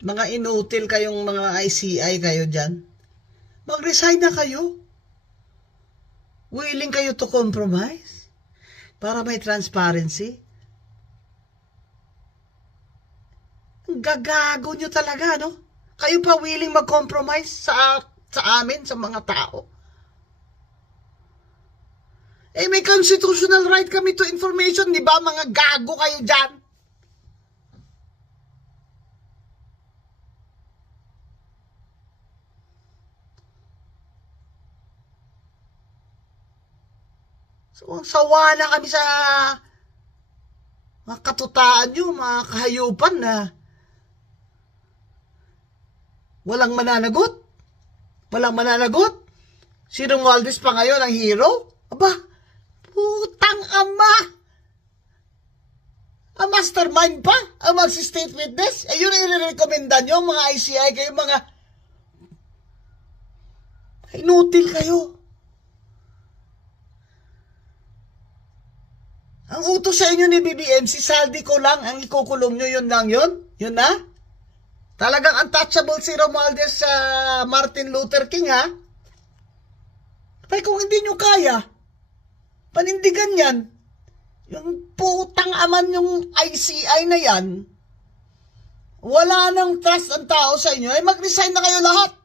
Mga inutil kayong mga ICI kayo dyan. Mag-resign na kayo. Willing kayo to compromise para may transparency. Ang gagago nyo talaga, no? Kayo pa willing mag-compromise sa amin, sa mga tao. Eh, may constitutional right kami to information, di ba? Mga gago kayo dyan. So, ang sawa na kami sa mga katutaan nyo, mga kahayupan na walang mananagot. Walang mananagot. Si Romualdez pa ngayon ang hero. Aba, putang ama. Ang mastermind pa ang mag-state witness. Eh, yun ang i-recommenda nyo, mga ICI kayo, mga inutil kayo. Ang utos sa inyo ni BBM, si Saldi ko lang ang ikukulong nyo, yun lang yun? Yun na? Talagang untouchable si Romualdez sa Martin Luther King, ha? Pero kung hindi nyo kaya, panindigan yan. Yung putang aman yung ICI na yan, wala nang trust ang tao sa inyo, eh mag-resign na kayo lahat.